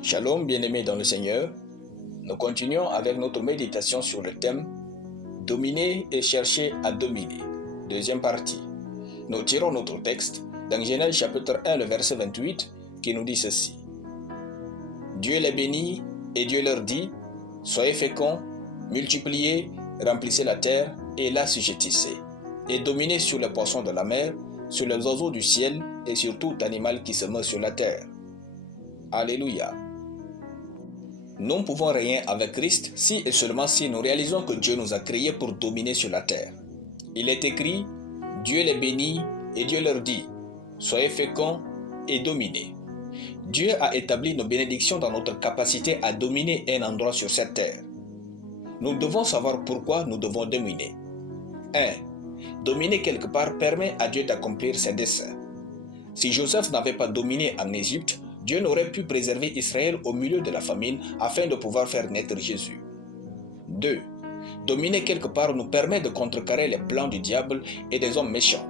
Shalom bien-aimés dans le Seigneur, nous continuons avec notre méditation sur le thème « Dominer et chercher à dominer ». Deuxième partie. Nous tirons notre texte dans Genèse chapitre 1, le verset 28, qui nous dit ceci. Dieu les bénit et Dieu leur dit « Soyez féconds, multipliez, remplissez la terre et l'assujettissez, et dominez sur les poissons de la mer, sur les oiseaux du ciel et sur tout animal qui se meut sur la terre. » Alléluia. Nous ne pouvons rien avec Christ si et seulement si nous réalisons que Dieu nous a créés pour dominer sur la terre. Il est écrit, Dieu les bénit et Dieu leur dit, soyez féconds et dominez. Dieu a établi nos bénédictions dans notre capacité à dominer un endroit sur cette terre. Nous devons savoir pourquoi nous devons dominer. 1. Dominer quelque part permet à Dieu d'accomplir ses desseins. Si Joseph n'avait pas dominé en Égypte, Dieu n'aurait pu préserver Israël au milieu de la famine afin de pouvoir faire naître Jésus. 2. Dominer quelque part nous permet de contrecarrer les plans du diable et des hommes méchants.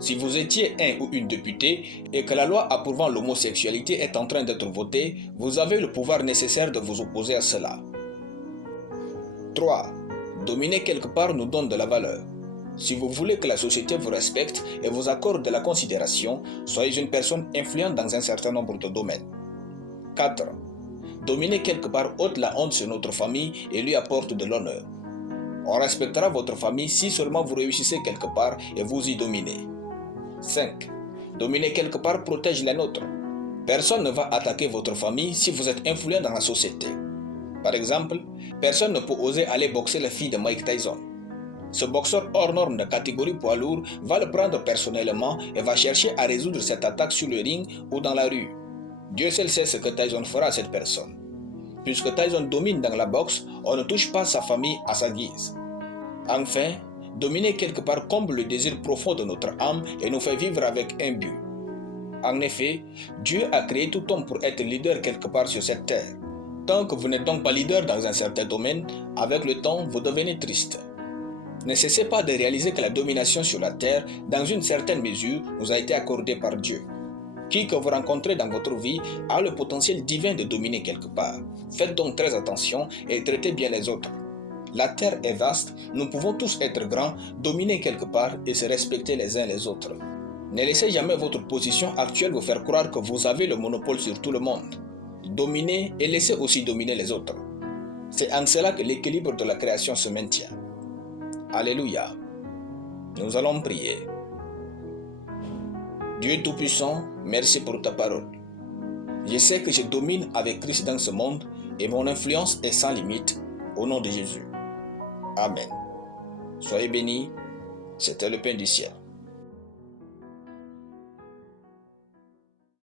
Si vous étiez un ou une députée et que la loi approuvant l'homosexualité est en train d'être votée, vous avez le pouvoir nécessaire de vous opposer à cela. 3. Dominer quelque part nous donne de la valeur. Si vous voulez que la société vous respecte et vous accorde de la considération, soyez une personne influente dans un certain nombre de domaines. 4. Dominer quelque part ôte la honte sur notre famille et lui apporte de l'honneur. On respectera votre famille si seulement vous réussissez quelque part et vous y dominez. 5. Dominer quelque part protège les nôtres. Personne ne va attaquer votre famille si vous êtes influent dans la société. Par exemple, personne ne peut oser aller boxer la fille de Mike Tyson. Ce boxeur hors norme de catégorie poids lourd va le prendre personnellement et va chercher à résoudre cette attaque sur le ring ou dans la rue. Dieu seul sait ce que Tyson fera à cette personne. Puisque Tyson domine dans la boxe, on ne touche pas sa famille à sa guise. Enfin, dominer quelque part comble le désir profond de notre âme et nous fait vivre avec un but. En effet, Dieu a créé tout homme pour être leader quelque part sur cette terre. Tant que vous n'êtes donc pas leader dans un certain domaine, avec le temps, vous devenez triste. Ne cessez pas de réaliser que la domination sur la terre, dans une certaine mesure, nous a été accordée par Dieu. Qui que vous rencontrez dans votre vie a le potentiel divin de dominer quelque part. Faites donc très attention et traitez bien les autres. La terre est vaste, nous pouvons tous être grands, dominer quelque part et se respecter les uns les autres. Ne laissez jamais votre position actuelle vous faire croire que vous avez le monopole sur tout le monde. Dominez et laissez aussi dominer les autres. C'est en cela que l'équilibre de la création se maintient. Alléluia. Nous allons prier. Dieu Tout-Puissant, merci pour ta parole. Je sais que je domine avec Christ dans ce monde et mon influence est sans limite. Au nom de Jésus. Amen. Soyez bénis. C'était le pain du ciel.